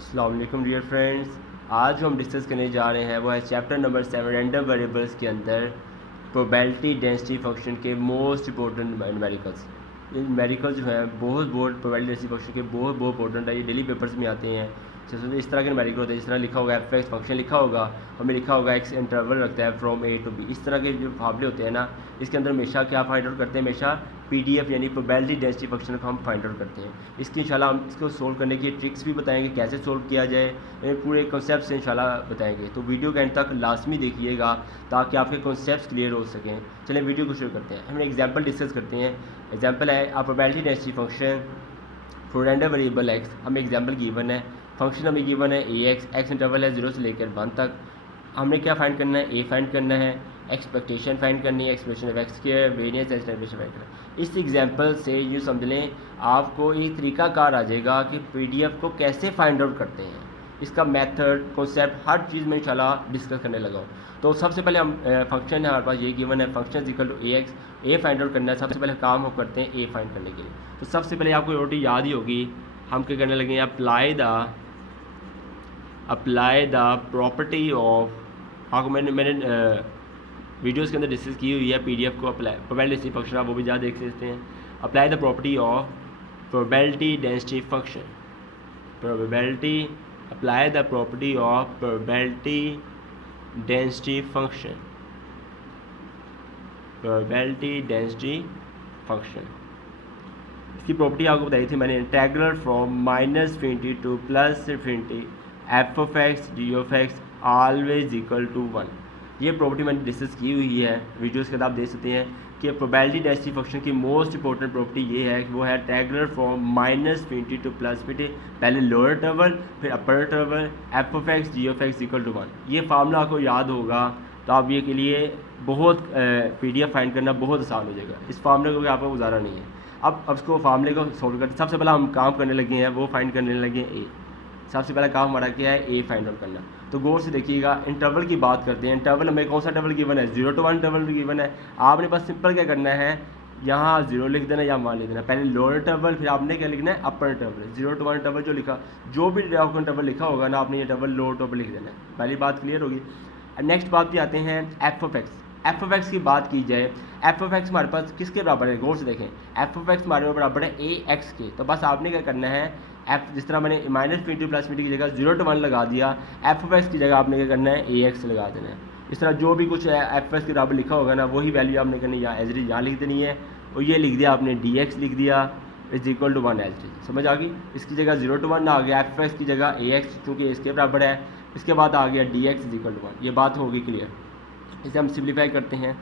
अस्सलाम वालेकुम dear friends. आज जो हम डिस्कस करने जा रहे हैं वो है चैप्टर नंबर 7 रैंडम वेरिएबल्स के अंदर प्रोबेबिलिटी डेंसिटी फंक्शन के मोस्ट इंपॉर्टेंट न्यूमेरिकल्स। ये न्यूमेरिकल जो है बहुत प्रोबेबिलिटी डेंसिटी फंक्शन के बहुत इंपॉर्टेंट है। ये डेली पेपर्स में आते हैं। जैसे इस तरह के न्यूमेरिकल होते हैं, जिस तरह लिखा होगा एफ एक्स फंक्शन लिखा होगा, हमें लिखा होगा एक्स इंटरवल रखता है फ्रॉम ए टू बी। इस तरह के जो फार्मूले होते हैं ना, इसके अंदर हमेशा क्या फाइंड आउट करते हैं, हमेशा पीडीएफ यानी प्रोबेबिलिटी डेंसिटी फंक्शन को हम फाइंड आउट करते हैं। इसकी इंशाल्लाह हम इसको सोल्व करने की ट्रिक्स भी बताएंगे, कैसे सोल्व किया जाए, पूरे कॉन्सेप्ट से इंशाल्लाह बताएंगे। तो वीडियो के एंड तक लाजमी देखिएगा ताकि आपके कॉन्सेप्ट्स क्लियर हो सकें। चलें वीडियो को शुरू करते हैं। हम एग्जाम्पल डिस्कस करते हैं। एग्जाम्पल है a probability density function for random variable X. हमें एग्जाम्पल गिवन है, फंक्शन हमें गिवन है ए एक्स इंटरवल है 0 से लेकर 1 तक। हमने क्या फाइंड करना है, ए फाइंड करना है, एक्सपेक्टेशन फाइंड करनी है, एक्सप्रेशन ऑफ एक्स के वेरिएंस एस्टिमेशन फाइंड करना है। इस एग्जांपल से यूँ समझ लें आपको एक तरीकाकार आ जाएगा कि पीडीएफ को कैसे फाइंड आउट करते हैं। इसका मेथड कॉन्सेप्ट हर चीज़ में इंशाल्लाह डिस्कस करने लगा हूँ। तो सबसे पहले हम फंक्शन है हमारे पास ये गिवन है, function equal to a x, a find out करना है। सबसे पहले काम हम करते हैं ए फाइंड करने के लिए। तो सबसे पहले आपको रोटी याद ही होगी, हम क्या करने लगे, अप्लाई द प्रॉपर्टी ऑफ, आपको मैंने वीडियोज़ के अंदर डिस्कस की हुई है। पीडीएफ को अप्लाई प्रोबेबिलिटी फंक्शन आप वो भी ज़्यादा देख सकते हैं। Apply the property of probability density function, apply the property of probability density function, इसकी प्रॉपर्टी आपको बताई थी मैंने, integral from -20 to +20 f of x D of x always equal to 1। ये प्रॉपर्टी मैंने डिस्कस की हुई है, वीडियोस के अंदर आप देख सकते हैं कि प्रोबेबिलिटी डेंसिटी फंक्शन की मोस्ट इंपॉर्टेंट प्रॉपर्टी ये है कि वो है इंटेग्रल फ्रॉम -20 टू +20, पहले लोअर इंटरवल फिर upper interval F of x D of X equal to 1। ये फार्मूला आपको याद होगा तो आप ये के लिए बहुत पीडीएफ फाइंड करना बहुत आसान हो जाएगा। इस फार्मूले को भी आपको गुजारा नहीं है। अब उसको फार्मूले को सॉल्व करते, सबसे पहला हम काम करने लगे हैं वो फाइंड करने लगे ए। सबसे पहला काम हमारा क्या है, ए फाइंड आउट करना। तो गौर से देखिएगा, इंटरवल की बात करते हैं। इंटरवल हमें कौन सा इंटरवल गिवन है, 0 to 1 इंटरवल गिवन है। आपने बस सिंपल क्या करना है, यहाँ 0 लिख देना या 1 लिख देना। पहले लोअर इंटरवल फिर आपने क्या लिखना है, अपर इंटरवल। 0 to 1 इंटरवल जो लिखा, जो भी आपको इंटरवल लिखा होगा ना, आपने ये इंटरवल लोअर इंटरवल लिख देना है। पहली बात क्लियर होगी। नेक्स्ट बात पे आते हैं F of x. F of x की बात की जाए, एफ ऑफ एक्स हमारे पास किसके बराबर है, गौर से देखें, एफ ऑफ एक्स हमारे बराबर है ए एक्स के। तो बस आपने क्या करना है, एफ जिस तरह मैंने -20 +20 की जगह 0 to 1 लगा दिया, एफ ऑफ एक्स की जगह आपने क्या करना है, ए एक्स लगा देना है। इस तरह जो भी कुछ एफ एक्स के बराबर लिखा होगा ना, वही वैल्यू आपने करनी है, एज यहाँ लिख देनी है। और ये लिख दिया आपने डी एक्स लिख दिया इज इक्वल टू 1 एज। समझ आ गई। इसकी जगह 0 to 1 आ गया, एफ एक्स की जगह ए एक्स चूँकि इसके बराबर है। इसके बाद आ गया d x is equal to 1। ये बात होगी क्लियर। इसे हम सिंप्लीफाई करते हैं,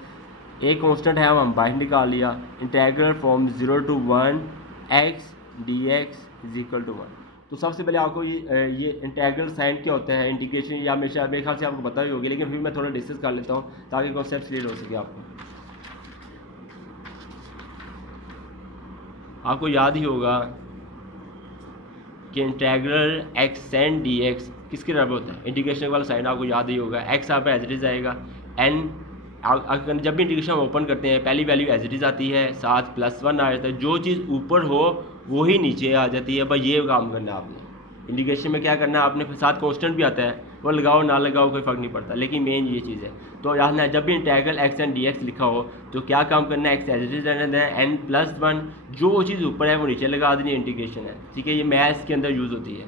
एक कांस्टेंट है हम बाहर निकाल लिया, integral from 0 to 1 x d x is equal to 1। तो सबसे पहले आपको ये इंटीग्रल साइन क्या होता है, इंटीग्रेशन, या हमेशा मेरे ख्याल से आपको पता ही होगी, लेकिन फिर मैं थोड़ा डिस्कस कर लेता हूँ ताकि कॉन्सेप्ट क्लियर हो सके आपको याद ही होगा कि integral x n d x किसके बराबर होता है, इंटीग्रेशन वाला साइन आपको याद ही होगा। एक्स आप एज इट इज आएगा, एन जब भी इंटीग्रेशन हम ओपन करते हैं पहली वैल्यू एज इट इज आती है, साथ +1 आ जाता है। जो चीज़ ऊपर हो वही नीचे आ जाती है। भाई ये काम करना है आपने इंटीग्रेशन में, क्या करना है आपने, साथ कांस्टेंट भी आता है, वो लगाओ ना लगाओ कोई फ़र्क नहीं पड़ता, लेकिन मेन ये चीज़ है। तो यहाँ जब भी integral x and D x लिखा हो तो क्या काम करना है, एक्स एज इट इज रहने दें, एन +1 जो चीज़ ऊपर है वो नीचे लगा देनी, इंटीग्रेशन है। ठीक है, ये मैथ्स के अंदर यूज़ होती है,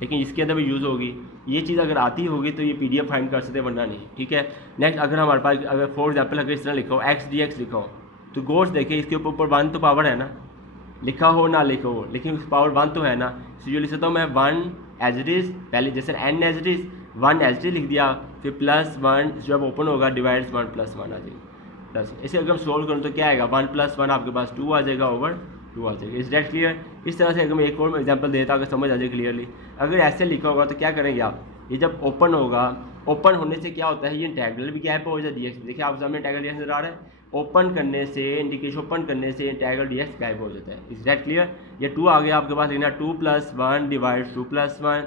लेकिन इसके अंदर भी यूज़ होगी। ये चीज़ अगर आती होगी तो ये पीडीएफ फाइंड कर सकते हैं, वरना नहीं। ठीक है। नेक्स्ट, अगर हमारे पास अगर फॉर एग्जांपल अगर इस तरह लिखा हो एक्स डी एक्स लिखा हो तो गौर से देखिए, इसके ऊपर 1 तो पावर है ना, लिखा हो ना लिखा हो, लेकिन पावर 1 तो है ना। तो जो लिख सकता हूँ मैं 1 एज इट इज़, पहले जैसे n as it is 1 as it is लिख दिया, फिर +1 जब ओपन होगा डिवाइड्स 1 +1 आ जाएगा प्लस। इसे अगर सोल्व करूँ तो क्या आएगा, 1 +1 आपके पास 2 आ जाएगा, ओवर 2 आ जाएगा। Is that clear. इस तरह से अगर मैं एक और एग्जांपल देता अगर समझ आ जाए क्लियरली। अगर ऐसे लिखा होगा तो क्या करेंगे आप, ये जब ओपन होगा, ओपन होने से क्या होता है, ये इंटीग्रल भी गैप हो जाती है। देखिए आप सामने इंटीग्रल डीएक्स नजर आ रहा है, ओपन करने से इंडिकेशन ओपन करने से इंटीग्रल डीएक्स गायब हो जाता है। Is that clear. ये 2 आ गया आपके पास, लिखना 2 +1 डिवाइड 2 +1।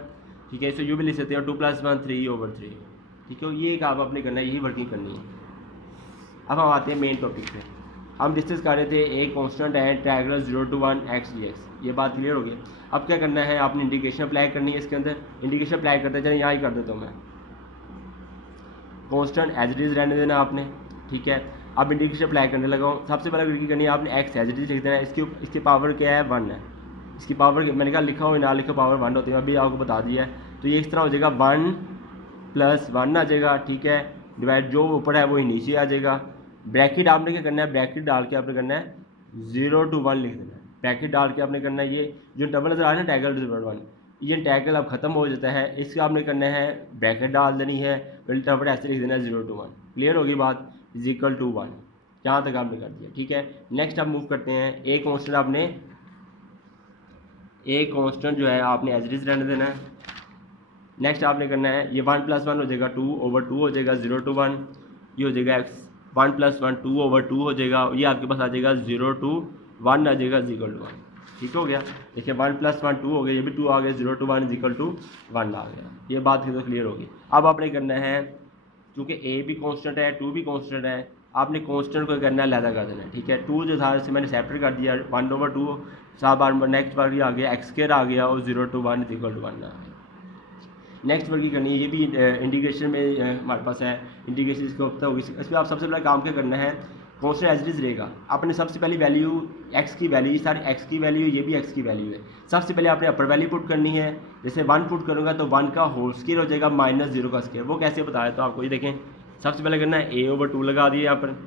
ठीक है, इसे यू भी लिख सकते हो 2 +1 3/3। ठीक है, ये काम आपने करना है, यही वर्किंग करनी है। अब हम आते हैं मेन टॉपिक पे। हम डिस्कस कर रहे थे एक कांस्टेंट है ट्रायंगुलर 0 to 1 x dx, ये बात क्लियर हो गई। अब क्या करना है, आपने इंडिकेशन अप्लाई करनी है इसके अंदर। इंडिकेशन अप्लाई करते हैं, चलिए यहाँ ही कर देता हूँ मैं, कांस्टेंट एज इट इज़ रहने देना आपने, ठीक है। अब इंडिकेशन अप्लाई करने लगा हूँ। सबसे पहले क्या करनी है, आपने एक्स एज इट इज़ लिख देना है। इसकी पावर क्या है, 1 है। इसकी पावर मैंने कहा लिखा हो ना लिखा, पावर 1 होती है, अभी आपको बता दिया है। तो ये इस तरह हो जाएगा 1 + 1 आ जाएगा, ठीक है। डिवाइड जो ऊपर है वही नीचे आ जाएगा। ब्रैकेट आपने क्या करना है, ब्रैकेट डाल के आपने करना है 0 to 1 लिख देना है। ब्रैकेट डाल के आपने करना है, ये जो डबल नजर आ रहा है ना टैगल 0 1, ये टैगल अब खत्म हो जाता है, इसके आपने करना है ब्रैकेट डाल देनी है, फिर डबल ऐसे लिख देना है 0 to 1। क्लियर होगी बात, इक्वल टू 1, यहाँ तक आपने कर दिया, ठीक है। नेक्स्ट आप मूव करते हैं, एक कांस्टेंट आपने एक कांस्टेंट जो है आपने एज इट इज रहने देना है। नेक्स्ट आपने करना है, ये 1 + 1 हो जाएगा 2/2 हो जाएगा 0 to 1, ये हो जाएगा x 1 + 1 2/2 हो जाएगा, ये आपके पास आ जाएगा 0 to 1 आ जाएगा इक्वल टू 1, ठीक हो गया। देखिए 1 + 1 2 हो गया, ये भी 2 आ गया, 0 to 1 इक्वल टू 1 आ गया। ये बात तो क्लियर होगी। अब आपने करना है, क्योंकि a भी कांस्टेंट है 2 भी कांस्टेंट है, आपने कांस्टेंट को करना है अलहदा कर देना है, ठीक है। 2 जो था इसे मैंने सेपरेट कर दिया, 1/2 साहब बार नेक्स्ट बार आ गया x² आ गया और 0 to 1 इक्वल टू 1 आ गया। नेक्स्ट वर्ड की करनी है, ये भी इंटीग्रेशन में हमारे पास है, इंटीग्रेशन इसको हफ्ता होगी। इसमें आप सबसे पहले काम क्या करना है, कांस्टेंट एज इट इज रहेगा, आपने सबसे पहली वैल्यू x की वैल्यू, सारी x की वैल्यू, ये भी x की वैल्यू है। सबसे पहले आपने अपर वैल्यू पुट करनी है, जैसे 1 पुट करूँगा तो 1 का होल स्क्वायर हो जाएगा -0 का स्क्वायर। वो कैसे बताया तो आपको, ये देखें, सबसे पहले करना है a/2 लगा दिया यहाँ पर।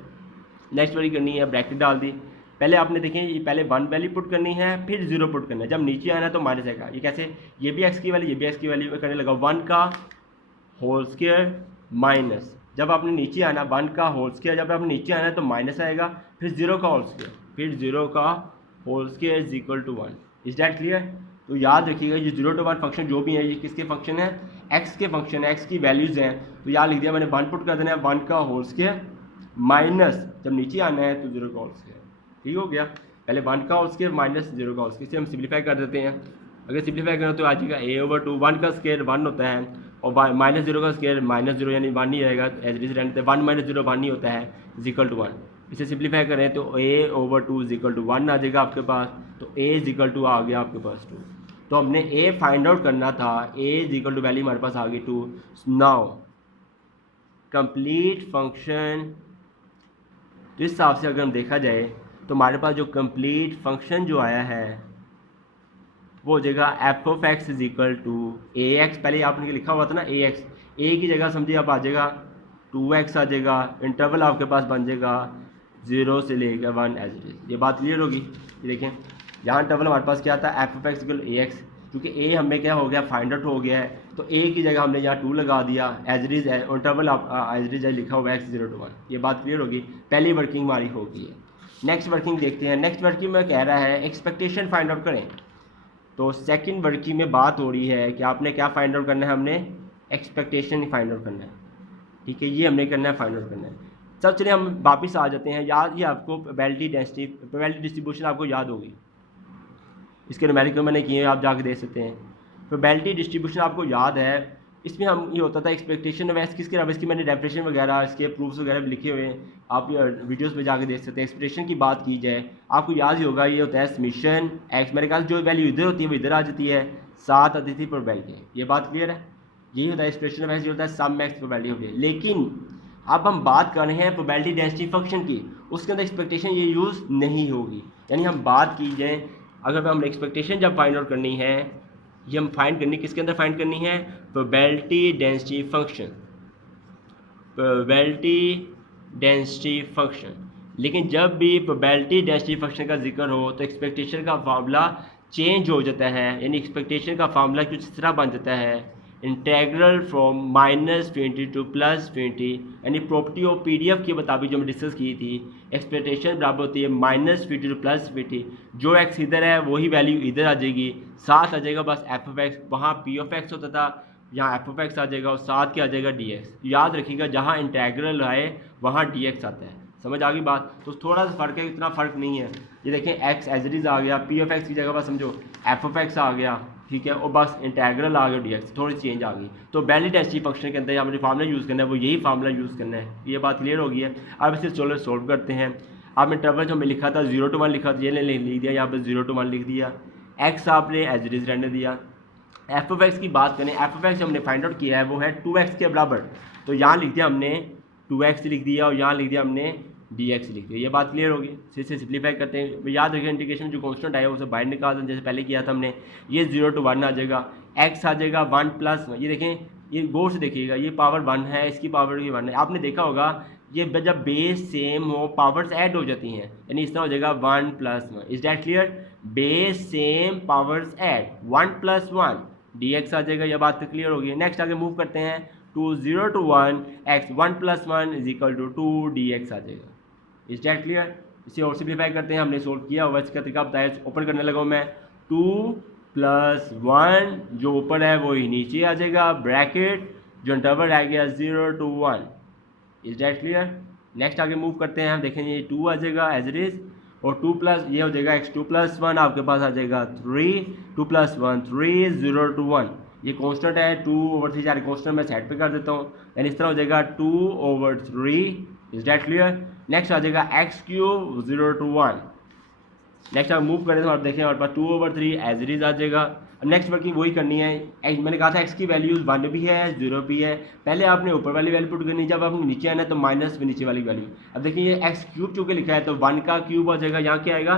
नेक्स्ट वाली करनी है, ब्रैकेट डाल दी। पहले आपने देखें, ये पहले 1 वैल्यू पुट करनी है, फिर 0 पुट करना है। जब नीचे आना है तो माइनस आएगा। ये कैसे, ये भी x की वैल्यू, ये भी x की वैल्यू करने लगा, 1 का होल स्क्वायर माइनस, जब आपने नीचे आना 1 का होल स्क्वायर, जब आपने नीचे आना है तो माइनस आएगा, फिर 0 का होल स्क्वायर, फिर 0 का whole square is equal to 1। Is that clear? तो याद रखिएगा, ये 0 to 1 फंक्शन जो भी है, ये किसके फंक्शन है, x के फंक्शन है, x की वैल्यूज़ हैं। तो यहाँ लिख दिया मैंने, 1 पुट कर देना है, 1 का होल स्क्वायर माइनस, जब नीचे आना है तो 0 का होल स्क्वायर, ठीक हो गया। पहले 1 का होल स्क्वायर माइनस 0 का होल स्क्वायर, इसे हम सिंप्लीफाई कर देते हैं। अगर सिंप्लीफाई करें तो आ जाएगा a/2, 1 का स्क्वायर 1 होता है और -0 का स्क्वायर -0 यानी 1 ही आएगा, एज इट इज रहते हैं, 1 - 0 1 ही होता है, इज इक्वल टू 1। इसे सिंप्लीफाई करें तो a/2 इज इक्वल टू 1 आ जाएगा आपके पास, तो a इज इक्वल टू आ गया आपके पास 2। तो हमने a फाइंड आउट करना था, a is equal to value हमारे पास आ गई 2। नाउ कंप्लीट फंक्शन, तो इस हिसाब से अगर हम देखा जाए तो हमारे पास जो कंप्लीट फंक्शन जो आया है वो हो जाएगा f(x) is equal to ax। पहले आपने लिखा हुआ था ना ax, a की जगह समझिए आप आ जाएगा 2x आ जाएगा, इंटरवल आपके पास बन जाएगा 0 से लेकर 1 एज इट इज। ये बात क्लियर होगी। ये देखें, यहाँ इंटरवल हमारे पास क्या था, f(x) इक्वल ax, क्योंकि a हमें क्या हो गया, फाइंड आउट हो गया है, तो a की जगह हमने यहाँ 2 लगा दिया, as it is interval as it is लिखा हुआ है x 0 to 1। ये बात क्लियर होगी, पहली वर्किंग हमारी हो गई है। नेक्स्ट वर्किंग देखते हैं। नेक्स्ट वर्किंग में कह रहा है एक्सपेक्टेशन फाइंड आउट करें। तो सेकंड वर्किंग में बात हो रही है कि आपने क्या फाइंड आउट करना है, हमने एक्सपेक्टेशन फाइंड आउट करना है, ठीक है। ये हमने करना है, फाइंड आउट करना है। सब चलिए हम वापस आ जाते हैं। याद, ये आपको प्रोबेबिलिटी डेंसिटी, प्रोबेबिलिटी डिस्ट्रीब्यूशन आपको याद होगी, इसके न्यूमेरिकल मैंने किए, आप जाके देख सकते हैं। प्रोबेबिलिटी डिस्ट्रीब्यूशन आपको याद है, इसमें हम ये होता था एक्सपेक्टेशन ऑफ एक्स किसके अलावा, इसकी मैंने डेफिनेशन वगैरह, इसके प्रूफ्स वगैरह भी लिखे हुए हैं, आप वीडियोस में जाके देख सकते हैं। एक्सपेक्टेशन की बात की जाए, आपको याद ही होगा, ये होता है समीशन एक्स, मेरे ख्याल जो वैल्यू इधर होती है वो इधर आ जाती है, साथ आती थी प्रोबेबिलिटी। ये बात क्लियर है, यही होता है एक्सपेक्टेशन ऑफ एक्स, ये होता है सम एक्स प्रोबेबिलिटी होती है। लेकिन अब हम बात कर रहे हैं प्रोबेबिलिटी डेंसिटी फंक्शन की, उसके अंदर एक्सपेक्टेशन ये यूज़ नहीं होगी। यानी हम बात की जाए, अगर हम एक्सपेक्टेशन जब फाइंड आउट करनी है, ये हम फाइंड करनी किसके अंदर फाइंड करनी है, probability density function, probability density function. लेकिन जब भी प्रोबेबिलिटी डेंसिटी फंक्शन का जिक्र हो तो एक्सपेक्टेशन का फार्मूला चेंज हो जाता है, यानी एक्सपेक्टेशन का फार्मूला कुछ इस तरह बन जाता है, इंटेग्रल फ्रॉम -20 to +20, यानी प्रॉपर्टी ऑफ PDF के मुताबिक जो हम डिस्कस की थी, एक्सपेक्टेशन बराबर होती है -20 to +20, जो x इधर है वही वैल्यू इधर आ जाएगी, साथ आ जाएगा बस f(x), वहाँ p(x) होता था, यहाँ f(x) आ जाएगा और साथ क्या आ जाएगा dx। याद रखिएगा, जहाँ इंटेग्रल आए वहाँ dx आता है। समझ आ गई बात? तो थोड़ा सा फ़र्क है, इतना फ़र्क नहीं है। ये देखें, x एज इट इज़ आ गया, p(x) की जगह बस समझो f(x) आ गया, ठीक है, और बस इंटेग्रल आ गया dx, थोड़ी चेंज आ गई। तो प्रोबेबिलिटी डेंसिटी फंक्शन के अंदर हमें फार्मूला यूज़ करना है, वो यही फार्मूला यूज़ करना है। ये बात क्लियर हो गई है। अब इसे चलो सॉल्व करते हैं। आपने इंटरवल जो हमें लिखा था 0 to 1 लिखा था, ये लिख दिया यहाँ पर 0 to 1 लिख दिया। एक्स आपने एज इट इज रहने दिया। एफ ऑफ एक्स की बात करें, एफ ऑफ एक्स जो हमने फाइंड आउट किया है वो है 2x के बराबर, तो यहाँ लिख दिया हमने 2x लिख दिया और यहाँ लिख दिया हमने dx लिख दिया। ये बात क्लियर होगी। फिर से सिंप्लीफाई करते हैं, याद रखिए इंटीग्रेशन जो कांस्टेंट आया उसे बाहर निकाल दें, जैसे पहले किया था हमने। ये 0 to 1 आ जाएगा, x आ जाएगा 1 + 1। ये देखें, ये गौर से देखिएगा, ये पावर 1 है, इसकी पावर भी 1 है। आपने देखा होगा ये जब बेस सेम हो पावर्स ऐड हो जाती हैं, यानी इस तरह हो जाएगा 1 + 1। Is that clear? Base same powers add 1 + 1 dx आ जाएगा। यह बात तो क्लियर होगी। नेक्स्ट आगे मूव करते हैं टू 0 to 1 x 1 + 1 = 2 dx आ जाएगा। Is that clear? इसे और सिंप्लीफाई करते हैं, हमने सोल्व किया हुआ, इसका तरीका बताया। ओपन करने लगा मैं, 2 + 1 जो ऊपर है वही नीचे आ जाएगा, ब्रैकेट जो इंटरवल रह गया 0 to 1। Is that clear? Next आगे मूव करते हैं, हम देखेंगे ये 2 आ जाएगा एज इट इज, और 2 ये हो जाएगा x 2 + 1 आपके पास आ जाएगा 3, 2 + 1 3, 0 to 1। ये कांस्टेंट है 2/3, सारे कांस्टेंट मैं साइड पे कर देता हूँ, यानी इस तरह हो जाएगा 2/3। Is that clear? नेक्स्ट आ जाएगा x³ 0 to 1। नेक्स्ट आप मूव करें तो आप देखें हमारे पास 2/3 एज इट इज आ जाएगा। अब नेक्स्ट वर्किंग वही करनी है। मैंने कहा था x की वैल्यूज 1 भी है 0 भी है, पहले आपने ऊपर वाली वैल्यू पुट करनी है, जब आपने नीचे आना है तो माइनस नीचे वाली वैल्यू। अब देखिए ये x³ चूँकि लिखा है तो 1 का क्यूब आ जाएगा, यहाँ क्या आएगा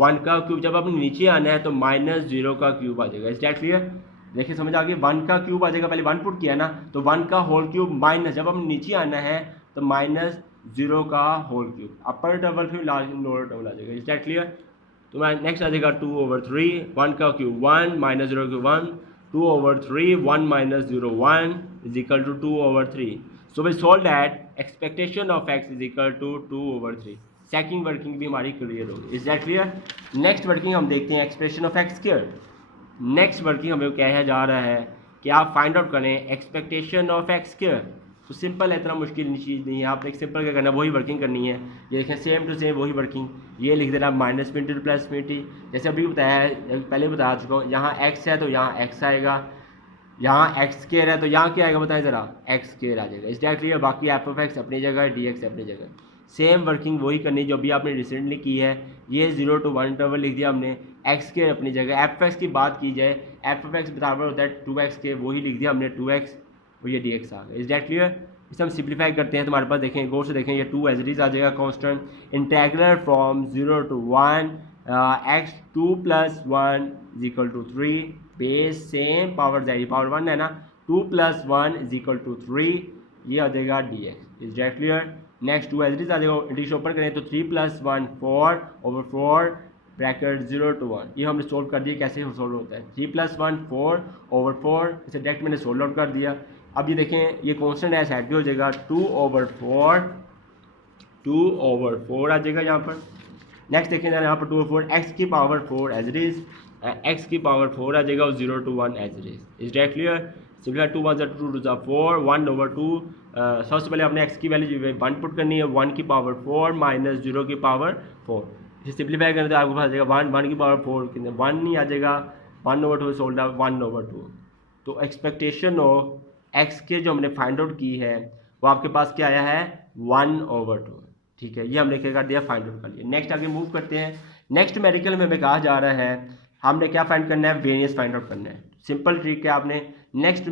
1 का क्यूब। जब आपने नीचे आना है तो -0 का क्यूब आ जाएगा। Is that clear? देखिए समझ आ गई, 1 का क्यूब आ जाएगा, पहले 1 पुट किया ना, तो 1 का होल क्यूब माइनस, जब आपने नीचे आना है तो -0 का होल क्यूब, अपर डबल फिर लोअर डबल आ जाएगा। Is that clear? तो मैं नेक्स्ट आ जाएगा 2/3, 1 का cube 1 -0 cube 1, 2/3 1 - 0 1 = 2/3। So we solve that expectation of x = 2/3। Second working भी हमारी क्लियर होगी। Is that clear? Next working हम देखते हैं expression of x²। Next working हमें कहा जा रहा है कि आप फाइंड आउट करें एक्सपेक्टेशन ऑफ x²। तो सिंपल है, इतना मुश्किल चीज़ नहीं है। आपने एक सिंपल क्या करना है, वही वर्किंग करनी है। ये देखें सेम टू सेम वही वर्किंग, ये लिख देना -20 to +20। जैसे अभी बताया है, पहले बता चुका हूँ, यहाँ x है तो यहाँ x आएगा, यहाँ x² है तो यहाँ क्या आएगा बताएं ज़रा, x² आ जाएगा। इस डायरेक्टली बाकी एफ ऑफ एक्स अपनी जगह, dx अपनी जगह। सेम वर्किंग वही करनी जो अभी आपने रिसेंटली की है। ये 0 to 1 इंटरवल लिख दिया हमने, x² अपनी जगह। एफ एक्स की बात की जाए, एफ ऑफ एक्स बराबर होता है 2x के, वही लिख दिया हमने 2x, और ये dx आ गया। Is that clear? इसे हम सिंप्लीफाई करते हैं तो हमारे पास देखें, गौर से देखें, ये 2 एज इट इज आ जाएगा constant. Integral from 0 to 1 x 2 + 1 = 3, base same power जाएगी, पावर 1 है ना, 2 + 1 = 3, ये आ जाएगा dx। Is that clear? Next 2 as it is आ जाएगा, इंटीग्रेशन ओपन करें तो 3 + 1 4/4 ब्रैकेट 0 to 1। ये हमने सोल्व कर दिया, कैसे सोल्व होता है, 3 + 1 4/4, इसे डायरेक्ट मैंने सोल्व आउट कर दिया। अब ये देखें, ये कांस्टेंट है, साइड भी हो जाएगा 2/4 आ जाएगा यहाँ पर। नेक्स्ट देखें यहाँ पर 2/4 x की power 4 as it is, x की पावर 4 आ जाएगा और 0 to 1 as it is. Is that clear? Simple 2 1 2 2 4 1/2। सबसे पहले आपने x की वैल्यू 1 पुट करनी है, 1 की पावर 4 - 0 की पावर 4। इसे सिंप्लीफाई करें तो आपके पास आ जाएगा 1 की पावर 4 कितने 1 नहीं आ जाएगा, 1/2 सोल्ड आउट 1/2। तो एक्सपेक्टेशन ऑफ x के जो हमने फाइंड आउट की है वो आपके पास क्या आया है 1/2। ठीक है, ये हमने क्या कर दिया, फाइंड आउट कर लिया। नेक्स्ट आगे मूव करते हैं। नेक्स्ट मेडिकल में हमें कहा जा रहा है हमने क्या फाइंड करना है, वेरिएंस फाइंड आउट करना है। सिंपल ट्रिक है, आपने नेक्स्ट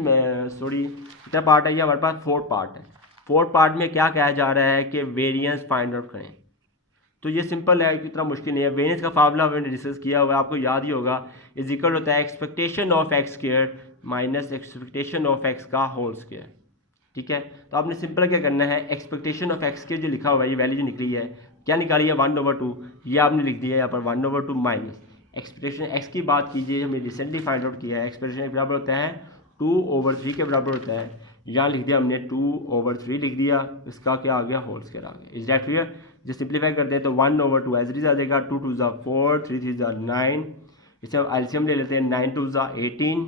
सॉरी कितना पार्ट है ये हमारे पास, 4th पार्ट है। 4th पार्ट में क्या कहा जा रहा है कि वेरिएंस फाइंड आउट करें। तो ये सिंपल है, इतना मुश्किल नहीं है। वेरिएंस का फार्मूला हमने डिस्कस किया हुआ है, आपको याद ही होगा, इज इक्वल होता है expectation of x² minus expectation of x का होल स्क्वायर। ठीक है, तो आपने सिंपल क्या करना है, एक्सपेक्टेशन ऑफ x के जो लिखा हुआ है, ये वैल्यू जो निकली है, क्या निकाली है 1/2, ये आपने लिख दिया है यहाँ पर 1/2 माइनस एक्सपेक्टेशन x की बात कीजिए, हमने रिसेंटली फाइंड आउट किया है, एक्सपेक्टेशन के बराबर होता है 2/3 के बराबर होता है। यहाँ लिख दिया हमने 2/3 लिख दिया, इसका क्या आ गया, होल स्क्वायर आ गया। Is that clear? जो सिंप्लीफाई करते हैं तो 1/2 एज इट इज आ जाएगा, 2 2 4 3 3 9, इसे हम एलसीएम ले लेते हैं, 9 2 18।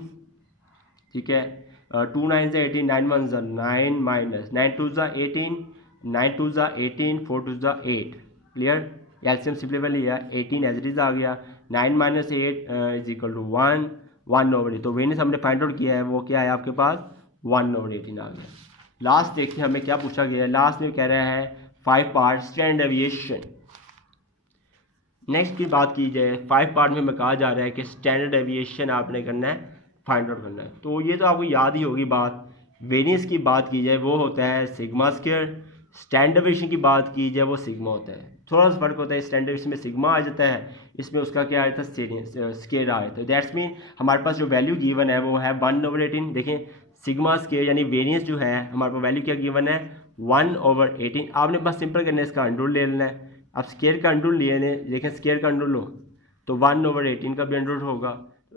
ठीक है, 2 9 से 18, 9 1 9 माइनस 9 2 18, 9 2 18, 4 2 8। क्लियर? एलसीएम सिंप्लीफाई लिया, 18 एज इट इज आ गया, 9 - 8 = 1/8। तो वेरिएंस हमने फाइंड आउट किया है, वो क्या है आपके पास 1/18 आ गया। लास्ट देखते हैं हमें क्या पूछा गया है। लास्ट में कह रहा है 5 पार्ट स्टैंडर्ड डेविएशन। नेक्स्ट की बात की जाए 5 पार्ट में कहा जा रहा है कि स्टैंडर्ड डेविएशन आपने करना है, फाइंड आउट करना है। तो ये तो आपको याद ही होगी बात। वेरिएंस की बात की जाए वो होता है सिग्मा स्क्वायर, स्टैंडर्ड डेविएशन की बात की जाए वो सिग्मा होता है। थोड़ा सा फर्क होता है, स्टैंडर्ड डेविएशन में सिग्मा आ जाता है, इसमें उसका क्या आता है स्केयर आ जाता है। दैट्स मीन हमारे पास जो वैल्यू गिवन है वो है 1/18। देखें सिग्मा स्केयर यानी वेरिएंस जो है हमारे पास वैल्यू क्या गिवन है 1/18। आपने बस सिंपल करना है, इसका अंडर ले लेना है। अब स्केयर का अंडर लिए देखें स्केयर का अंडर लो तो 1/18 का भी अंडर होगा,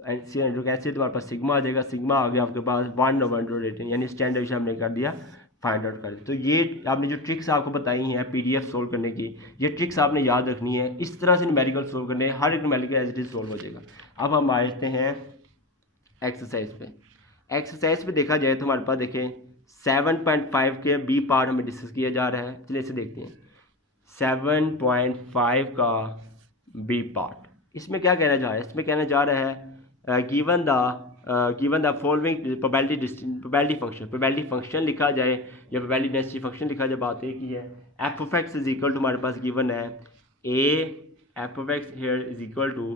अंडर कैसे तुम्हारे पास सिग्मा आ जाएगा, सिग्मा आ गया आपके पास 1/18 यानी स्टैंडर्ड डेविएशन हमने कर दिया, फाइंड आउट कर दिया। तो ये आपने जो ट्रिक्स आपको बताई हैं पीडीएफ सोल्व करने की, ये ट्रिक्स आपने याद रखनी है। इस तरह से न्यूमेरिकल सोल्व करने, हर एक numerical as it is solve हो जाएगा। अब हम आते हैं एक्सरसाइज पे। एक्सरसाइज पे देखा जाए तो हमारे पास देखें 7.5 के बी पार्ट हमें डिस्कस किया जा रहा है। चलिए इसे देखते हैं 7.5 का बी पार्ट। इसमें क्या कहना जा रहा है, इसमें कहना जा रहा है given the following probability function लिखा जाए या प्रोबेबिलिटी डेंसिटी फंक्शन लिखा जाए। बात एक ही है, f of x is equal to हमारे पास गिवन है a f of x here is equal to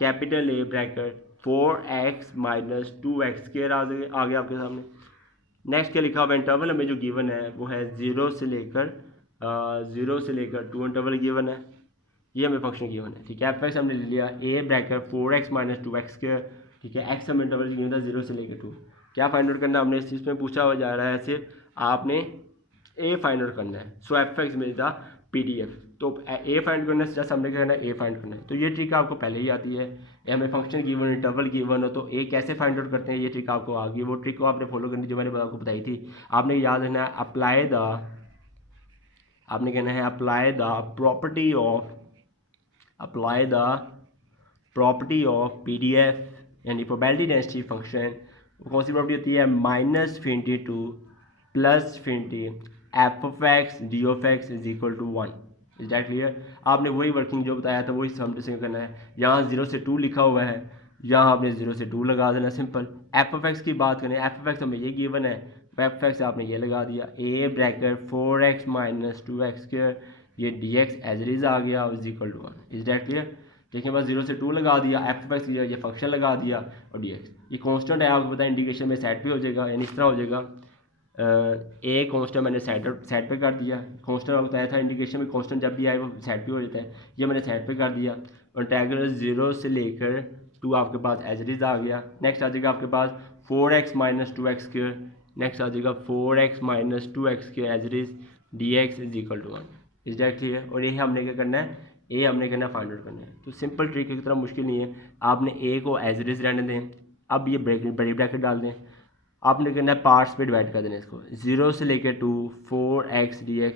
capital A bracket 4x minus 2x square आ गया आपके सामने। नेक्स्ट क्या लिखा हुआ इंटरवल हमें जो गिवन है वो है 0 से लेकर 2 इंटरवल गिवन है, ये हमें फंक्शन गिवन है। ठीक है, एफ एक्स हमने ले लिया ए bracket 4x minus 2x square. ठीक है, एक्स हमें इंटरवल गिवन था 0 से लेकर 2। क्या फाइंड आउट करना हमने इस चीज़ में पूछा हुआ जा रहा है, सिर्फ आपने ए फाइंड आउट करना है। सो एफ एक्स मिलता PDF, तो ए फाइंड करना है, जैसे हमने कहना है ए फाइंड करना है। तो ये ट्रिक आपको पहले ही आती है, हमें फंक्शन गिवन इंटरवल गिवन हो तो ए कैसे फाइंड आउट करते हैं ये ट्रिक आपको आ गई। वो ट्रिक को आपने फॉलो करनी जो मैंने आपको बताई थी। आपने याद रखना है आपने कहना है apply the property of PDF यानी प्रोबेबिलिटी डेंसिटी फंक्शन। कौन सी प्रॉपर्टी होती है -22 + 20 f of x D of x is equal to 1। Is that clear? आपने वही वर्किंग जो बताया था वही हम डिस्कस करना है। यहाँ 0 से 2 लिखा हुआ है, यहाँ आपने 0 से 2 लगा देना सिंपल। एफ ऑफ एक्स की बात करें, एफ ऑफ एक्स हमें ये गिवन है, एफ ऑफ एक्स आपने ये लगा दिया A bracket 4x minus 2x square, ये dx एज इट इज आ गया is equal to 1। Is that clear? देखिए बस 0 से 2 लगा दिया, एफ ऑफ एक्स ये फंक्शन लगा दिया और dx ये कांस्टेंट है, आपको पता है इंडिकेशन में सेट पे हो जाएगा, यानी इस तरह हो जाएगा। ए कांस्टेंट मैंने सेट पे कर दिया, कांस्टेंट आपको बताया था इंडिकेशन में कांस्टेंट जब भी आए वो सेट पे हो जाता है, ये मैंने सेट पे कर दिया। और इंटीग्रल 0 से लेकर 2 आपके पास एज इट इज आ गया। नेक्स्ट आ जाएगा आपके पास 4x minus 2x square, next आ जाएगा 4x minus 2x square as it is dx is equal to 1। Is that clear? और ये हमने क्या करना है, ए हमने करना फाइंड आउट करना है। तो सिंपल ट्रिक की तरह मुश्किल नहीं है, आपने ए को एज इट इज रहने दें। अब ये बड़ी ब्रैकेट डाल दें, आपने करना है पार्ट्स पे डिवाइड कर देना इसको। 0 से लेकर 2 4x dx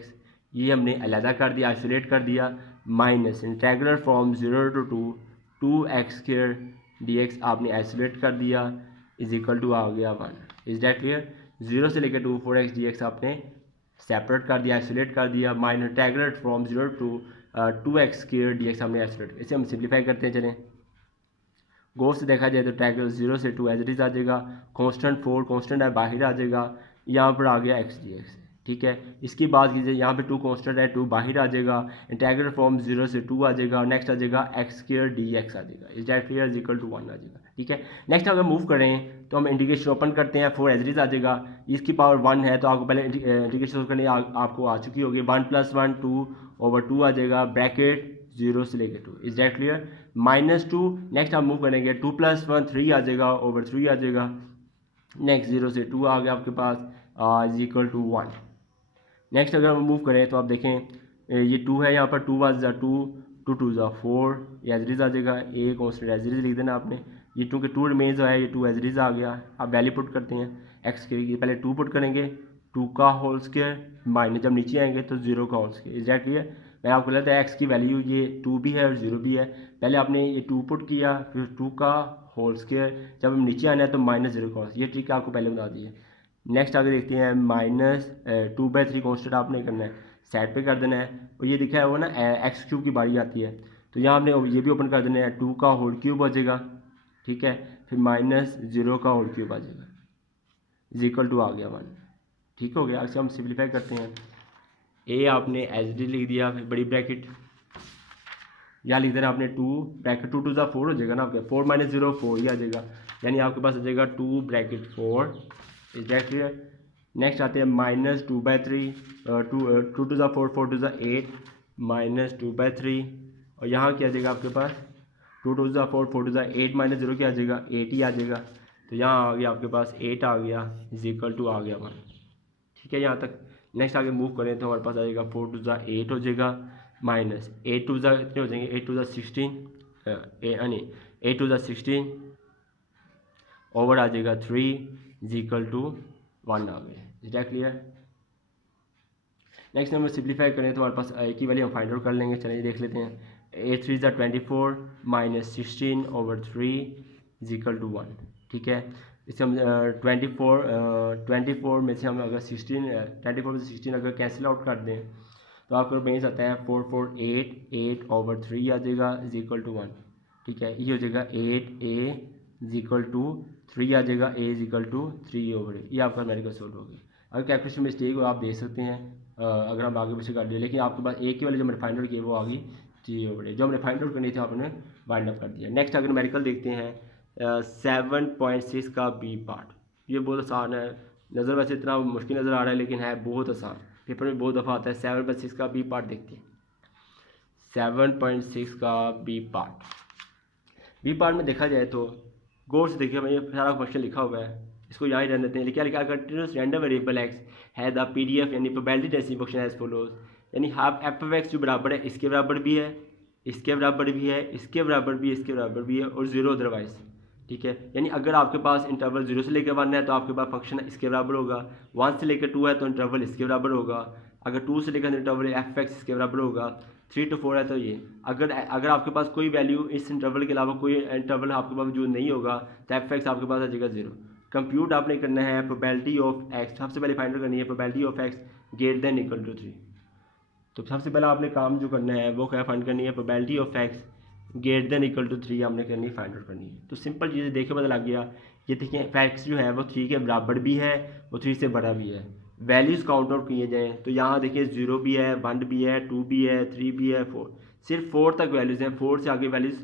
ये हमने अलहदा कर दिया, आइसोलेट कर दिया, minus integral from 0 to 2 2x square dx आपने आइसोलेट कर दिया इज इक्वल टू आ गया 1। Is that clear? 0 से लेकर 2 4x dx आपने सेपरेट कर दिया, आइसोलेट कर दिया, minus integral from 0 to 2x square dx हमने आइसोलेट। इसे हम सिंप्लीफाई करते हैं। चलें गौर से देखा जाए तो इंटीग्रल 0 से 2 एज इट इज आ जाएगा, कांस्टेंट 4 कांस्टेंट है बाहर आ जाएगा, यहाँ पर आ गया x dx। ठीक है, इसकी बात कीजिए यहाँ पे 2 कांस्टेंट है, 2 बाहर आ जाएगा, इंटीग्रल फ्रॉम 0 से 2 आ जाएगा, नेक्स्ट आ जाएगा x स्क्वायर dx आ जाएगा। Is that clear? Is equal to 1 आ जाएगा। ठीक है, नेक्स्ट अगर मूव करें तो हम इंटीग्रेशन ओपन करते हैं, 4 एज इट इज आ जाएगा, इसकी पावर 1 है तो आपको पहले इंटीग्रेशन करनी आपको आ चुकी होगी, 1 + 1 2/2 आ जाएगा, ब्रैकेट 0 से लेकर 2। Is that clear? -2 नेक्स्ट हम मूव करेंगे, 2 + 1 3 आ जाएगा, ओवर 3 आ जाएगा, नेक्स्ट 0 से 2 आ गया आपके पास इज इक्वल टू 1। नेक्स्ट अगर हम मूव करें तो आप देखें ये 2 है, यहाँ पर 2 + 2 2 2 = 4 ये एज इट इज आ जाएगा, a constant as it is लिख देना आपने। ये 2 के 2 रिमेन्स है, ये 2 एज इट इज आ गया। अब वैल्यू पुट करते हैं एक्स के, पहले 2 पुट करेंगे, 2 का होल स्क्वायर माइनस जब नीचे आएंगे तो 0 का whole square. Is that clear? मैं आपको लगता है एक्स की वैल्यू ये 2 भी है और 0 भी है, पहले आपने ये 2 पुट किया, फिर 2 का होल स्क्वायर, जब हम नीचे आना है तो -0 का, ये ट्रिक आपको पहले बता दी है। नेक्स्ट आगे देखते हैं -2/3 कांस्टेंट आपने करना है, सेट पे कर देना है, और ये दिखा है वो ना x³ की बारी आती है तो यहाँ आपने ये भी ओपन कर देना है, 2 का होल क्यूब आ जाएगा। ठीक है, फिर -0 का होल क्यूब आ जाएगा, इज इक्वल टू आ गया 1। ठीक हो गया? अच्छा हम सिंप्लीफाई करते हैं, ए आपने एच डी लिख दिया, फिर बड़ी ब्रैकेट यहाँ लिख देना आपने 2 ब्रैकेट 2 टू ज़ा 4 हो जाएगा ना आपके 4 माइनस 0 4 ही आ जाएगा, यानी आपके पास आ जाएगा 2 bracket 4। Is that clear? Next आते हैं -2/3, 2 टू ज़ा 4 4 टू ज़ा 8 -2/3, और यहाँ क्या आ जाएगा आपके पास 2 टू ज़ा 4 4 टू ज़ा 8 माइनस 0 क्या आ जाएगा 8 ही आ जाएगा। तो यहाँ आ गया आपके पास 8 आ गया इज इक्वल टू आ गया 1। ठीक है यहाँ तक। नेक्स्ट आगे मूव करें तो हमारे पास आ जाएगा 4 टू ज़ा 8 हो जाएगा, माइनस 8 टू ज़ा कितने हो जाएंगे 8 टू ज़ा 16 यानी 8 टू ज़ा 16 ओवर आ जाएगा 3 इज इक्वल टू 1 आ गए। Is that clear? Next number simplify करें तो हमारे पास एक ही वैल्यू हम फाइंड आउट कर लेंगे। चलिए देख लेते हैं। 8 3 ज़ा 24 minus 16 over 3 is equal to 1। ठीक है, इससे हम 24 में से हम अगर 24 में से 16 अगर कैंसिल आउट कर दें तो आपको बेस आता है 4 4 8 8 ओवर 3 आ जाएगा इज इक्वल टू 1। ठीक है, ये हो जाएगा 8a इज इक्वल टू 3 आ जाएगा a is equal to 3 over a। ये आपका मेडिकल सोल्व हो गया। अगर कैलकुलेशन मिस्टेक हो आप दे सकते हैं अगर हम आगे पीछे कर दिए, लेकिन आपके पास एक ही वाली जो मैंने फाइंड आउट की वो आ गई 3 ओवर a। जो हमने फाइंड आउट करनी थी आपने वाइंड अप कर दिया। नेक्स्ट अगर मेडिकल देखते हैं 7.6 का बी पार्ट। ये बहुत आसान है, नज़र वैसे इतना मुश्किल नज़र आ रहा है लेकिन है बहुत आसान, पेपर में बहुत दफ़ा आता है। 7.6 का बी पार्ट देखते हैं। 7.6 का बी पार्ट में देखा जाए तो गौर से देखिए, मैं ये सारा क्वेश्चन लिखा हुआ है, इसको यहाँ ही रहने देते हैं। क्या लिखा? कंटिन्यूस रैंडम वेरिएबल एक्स है द PDF यानी probability density function as follows, यानी हाफ f(x) जो बराबर है इसके बराबर भी है, इसके बराबर भी है, इसके बराबर भी है, इसके बराबर भी है और 0 अदरवाइज। ठीक है, यानी अगर आपके पास इंटरवल 0 से लेकर 1 है तो आपके पास फंक्शन इसके बराबर होगा, 1 से लेकर 2 है तो इंटरवल इसके बराबर होगा, अगर 2 से लेकर इंटरवल f(x) इसके बराबर होगा, 3 to 4 है तो ये। अगर आपके पास कोई वैल्यू इस इंटरवल के अलावा कोई इंटरवल आपके पास मौजूद नहीं होगा तो f(x) आपके पास आ जाएगा 0। कंप्यूट आपने करना है प्रोबेबिलिटी ऑफ x, सबसे पहले फाइंड करनी है probability of x greater than equal to 3। तो सबसे पहले आपने काम जो करना है वो क्या फाइंड करनी है probability of x greater than equal to 3 हमने करनी है, फाइंड आउट करनी है। तो सिंपल चीज़ें देखे पता लग गया। ये देखिए x जो है वो 3 के बराबर भी है, वो 3 से बड़ा भी है। वैल्यूज़ काउंट आउट किए जाएँ तो यहाँ देखिए 0 भी है, 1 भी है, 2 भी है, 3 भी है, 4, सिर्फ 4 तक वैल्यूज़ हैं, 4 से आगे वैल्यूज़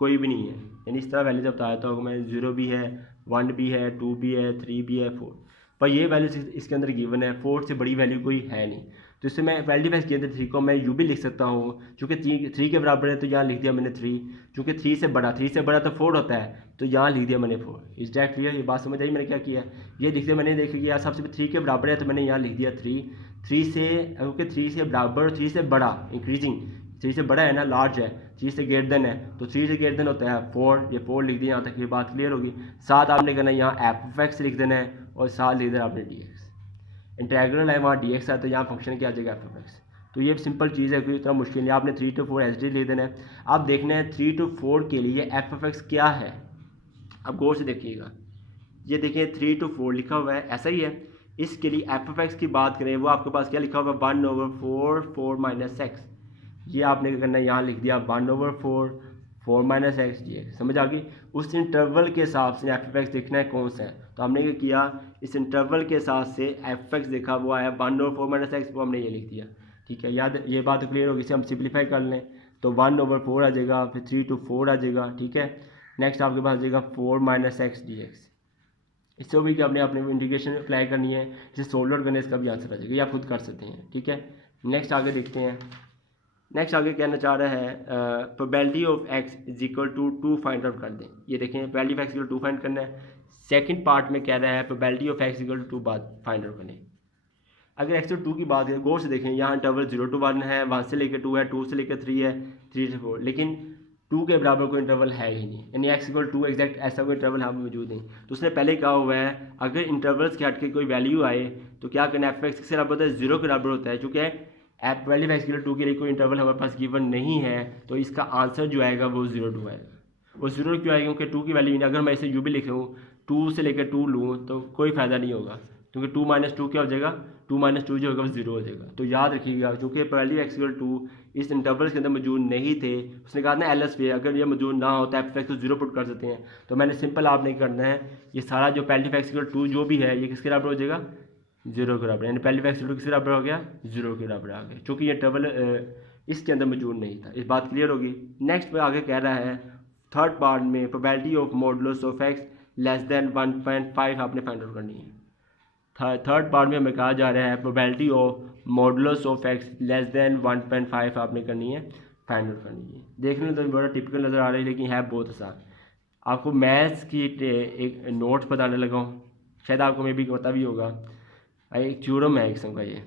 कोई भी नहीं है। यानी इस तरह वैल्यूज़ बताया तो मैं 0 भी है, 1 भी है, 2 भी है, 3 भी है, 4, पर ये वैल्यूज इसके अंदर गिवन है, 4 से बड़ी वैल्यू कोई है नहीं। तो इससे मैं वेल्डिफाइज किया था 3 को मैं यू भी लिख सकता हूँ, चूँकि 3 के बराबर है तो यहाँ लिख दिया मैंने 3, चूँकि 3 से बड़ा तो 4 होता है तो यहाँ लिख दिया मैंने 4। इस दैट क्लियर? ये बात समझ आई मैंने क्या किया? ये लिख दिया मैंने, देखिए यार सबसे 3 के बराबर है तो मैंने यहाँ लिख दिया 3 से, क्योंकि 3 से बराबर 3 से बड़ा इंक्रीजिंग, 3 से बड़ा है ना, लार्ज है, 3 से ग्रेटर देन है, तो 3 से ग्रेटर देन होता है 4, ये 4 लिख दिया। यहाँ तक ये बात क्लियर होगी। साथ आपने करना है यहाँ f(x) लिख देना है और साथ लिख देना आपने dx। इंटेग्रल है वहाँ dx है तो यहाँ फंक्शन क्या आ जाएगा f(x). तो ये सिंपल चीज़ है, कोई इतना मुश्किल नहीं। आपने 3 to 4 एच लिख देना है। आप देखना है 3 to 4 के लिए f(x) क्या है, अब गौर से देखिएगा। ये देखिए 3 to 4 लिखा हुआ है, ऐसा ही है। इसके लिए f(x) की बात करें वो आपके पास क्या लिखा हुआ है 1/4 4 माइनस एक्स। ये आपने क्या करना है यहाँ लिख दिया 1/4 4 माइनस एक्स dx। समझ आ गई? उस इंटरवल के हिसाब से f(x) देखना है कौन सा है, तो हमने क्या किया इस इंटरवल के हिसाब से f(x) देखा वो आया 1/4 माइनस एक्स, वो हमने ये लिख दिया। ठीक है, याद ये बात तो क्लियर होगी। इसे हम सिंप्लीफाई कर लें तो 1/4 आ जाएगा, फिर 3 to 4 आ जाएगा। ठीक है, नेक्स्ट आपके पास आ जाएगा 4 माइनस एक्स dx। इससे भी कि आपने अपने इंटीग्रेशन अप्लाई करनी है, इसे सोल्व आउट करने इसका भी आंसर आ जाएगा, या खुद कर सकते हैं। ठीक है, नेक्स्ट आगे देखते हैं। नेक्स्ट आगे कहना चाह रहा है probability of x is equal to 2 find out कर दें। ये देखें probability of x equal 2 find करना है। सेकंड पार्ट में कह रहा है probability of x equal to 2 बात फाइंड आउट करें। अगर x to 2 की बात करें गौर से देखें, यहाँ इंटरवल 0 to 1 है, 1 से लेकर 2 है, 2 से लेकर 3 है, 3 से 4, लेकिन 2 के बराबर कोई इंटरवल है ही नहीं, यानी x इक्वल 2 एग्जैक्ट ऐसा कोई इंटरवल यहाँ पर मौजूद नहीं। तो उसने पहले कहा हुआ है अगर इंटरवल्स के हट के कोई वैल्यू आए तो क्या करना है f(x) किसके बराबर होता है 0 के बराबर होता है। चूँकि प्रोबेबिलिटी ऑफ x इक्वल 2 के लिए कोई इंटरवल हमारे पास गिवन नहीं है तो इसका आंसर जो आएगा वो 0 to आएगा। वो 0 क्यों आएगा? क्योंकि 2 की वैल्यू नहीं। अगर मैं इसे यू भी लिख लूँ 2 से लेकर 2 लूँ तो कोई फ़ायदा नहीं होगा, क्योंकि 2 माइनस 2 क्या हो जाएगा 2 माइनस 2 जो होगा वो 0 हो जाएगा। तो याद रखिएगा क्योंकि प्रोबेबिलिटी ऑफ x इक्वल 2 इस इंटरवल्स के अंदर मौजूद नहीं थे, उसने कहा ना LS पे अगर ये मौजूद ना होता है f(x) तो 0 पुट कर सकते हैं। तो मैंने सिंपल आपने करना है ये सारा जो प्रोबेबिलिटी ऑफ x इक्वल 2 जो भी है ये किसके बराबर हो जाएगा 0 के बराबर, यानी प्रोबेबिलिटी ऑफ x इक्वल किसके बराबर हो गया 0 के बराबर आ गया। चूँकि ये इंटरवल इसके अंदर मौजूद नहीं था। इस बात क्लियर होगी। नेक्स्ट पे आगे कह रहा है थर्ड पार्ट में probability of modulus of x less than 1.5 आपने फाइंड आउट करनी है। थर्ड पार्ट में हमें कहा जा रहा है probability of modulus of x less than 1.5 आपने करनी है, फाइंड आउट करनी है। देखने में तो बड़ा टिपिकल नज़र आ रही है लेकिन है बहुत आसान। आपको मैथ्स की एक नोट्स बताने लगा हूँ, शायद आपको मे भी पता भी होगा। एक थ्योरम है एक किस्म का, ये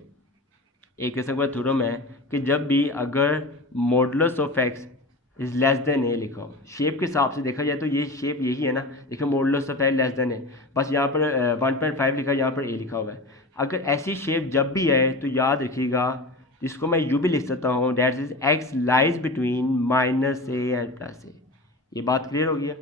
एक किस्म का थ्योरम है कि जब भी अगर modulus of x is less than A लिखा हो, शेप के हिसाब से देखा जाए तो ये शेप यही है ना, देखो modulus of x less than A, बस यहाँ पर 1.5 लिखा है, यहाँ पर ए लिखा हुआ है। अगर ऐसी शेप जब भी आए तो याद रखिएगा, इसको मैं यूँ भी लिख सकता हूँ, that is x lies between minus A and plus A. ये बात क्लियर हो गई है।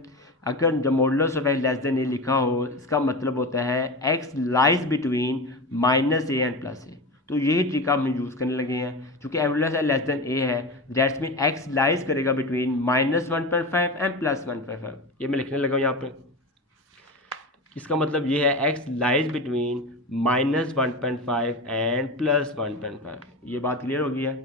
अगर जब modulus of x less than A लिखा हो, इसका मतलब होता है x lies between minus A and plus A. तो यही ट्रिक हम यूज़ करने लगे हैं, क्योंकि मॉडुलस है लेस देन ए है, दैट्स मीन एक्स लाइज करेगा बिटवीन -1.5 एंड +1.5। ये मैं लिखने लगा हूँ यहाँ पे। इसका मतलब ये है एक्स लाइज बिटवीन -1.5 एंड +1.5। ये बात क्लियर हो गई है,